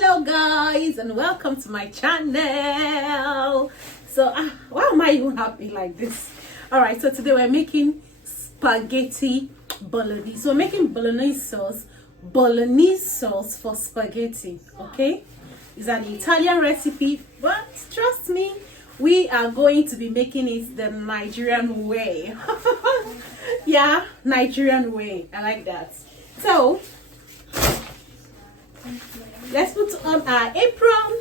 Hello guys, and welcome to my channel. So why am I even happy like this? All right, so today we're making spaghetti bolognese. So we're making bolognese sauce for spaghetti. Okay, it's an Italian recipe, but trust me, we are going to be making it the Nigerian way. Yeah, Nigerian way. I like that. So let's put on our apron.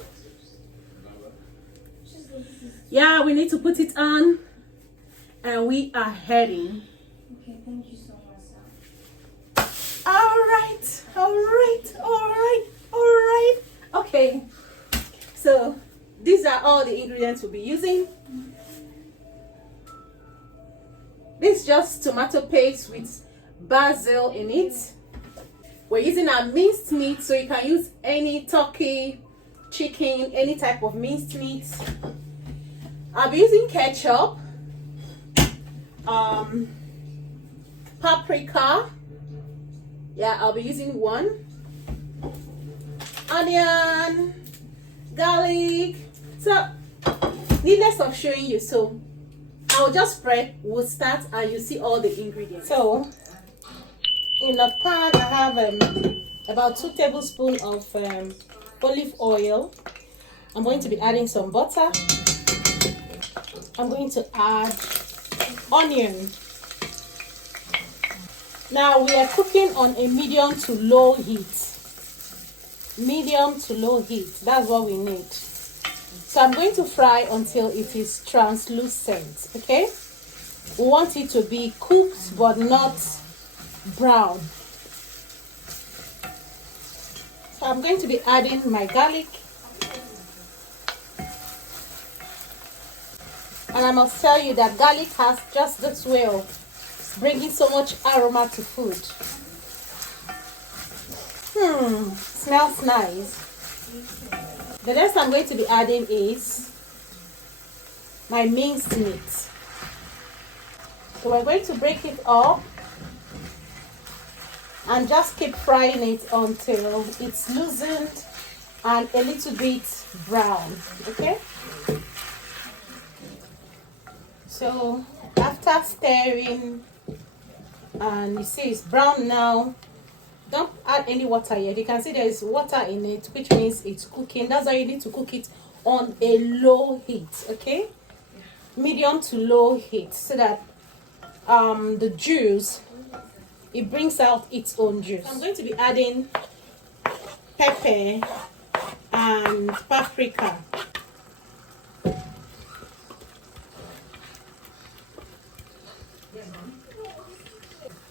Yeah, we need to put it on, and we are heading. Okay, thank you so much, sir. All right. Okay, so these are all the ingredients we'll be using. This is just tomato paste with basil in it. We're using our minced meat, so you can use any turkey, chicken, any type of minced meat. I'll be using ketchup, paprika. Yeah, I'll be using one. Onion, garlic. So, needless of showing you, so I'll just spread. We'll start, and you see all the ingredients. So, in a pan, I have about 2 tablespoons of olive oil. I'm going to be adding some butter. I'm going to add onion. Now we are cooking on a medium to low heat. Medium to low heat. That's what we need. So I'm going to fry until it is translucent. Okay? We want it to be cooked but not brown. So I'm going to be adding my garlic. And I must tell you that garlic has just this way of bringing so much aroma to food. Smells nice. The next I'm going to be adding is my minced meat. So we're going to break it up and just keep frying it until it's loosened and a little bit brown. Okay? So after stirring and you see it's brown now, don't add any water yet. You can see there is water in it, which means it's cooking. That's why you need to cook it on a low heat. Okay, medium to low heat, so that the juice, it brings out its own juice. I'm going to be adding pepper and paprika.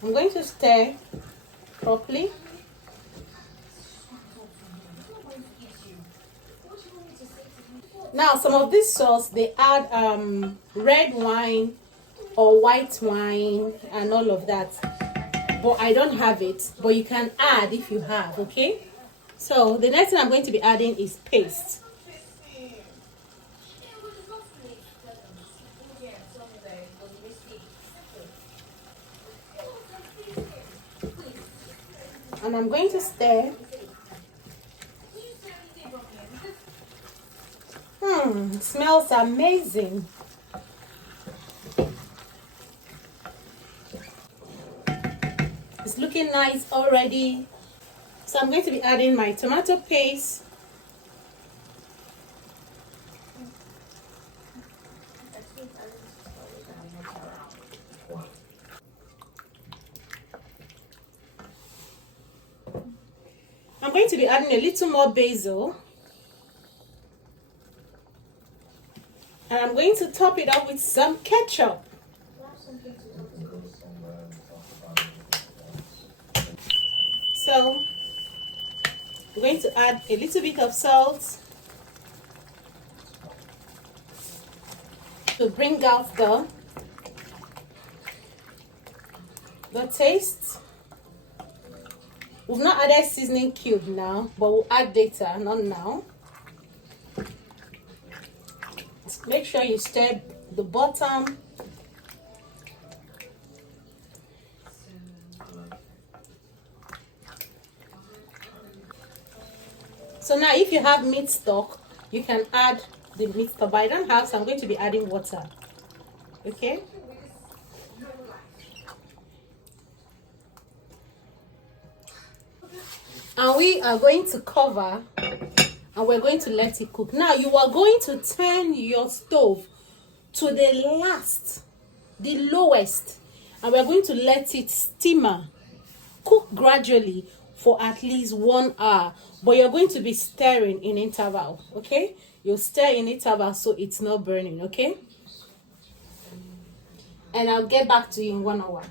I'm going to stir properly. Now some of this sauce, they add red wine or white wine and all of that, but I don't have it, but you can add if you have. Okay, so the next thing I'm going to be adding is paste. And I'm going to stir. Smells amazing. It's looking nice already. So I'm going to be adding my tomato paste. I'm going to be adding a little more basil. And I'm going to top it up with some ketchup. So I'm going to add a little bit of salt to bring out the taste. We've not added seasoning cube now, but we'll add later, not now. Make sure you stir the bottom. So now if you have meat stock, you can add the meat stock, but I don't have, so I'm going to be adding water. Okay. And we are going to cover and we're going to let it cook. Now you are going to turn your stove to the last, the lowest, and we're going to let it simmer, cook gradually for at least 1 hour, but you're going to be stirring in interval. Okay, you'll stir in interval so it's not burning. Okay, and I'll get back to you in 1 hour.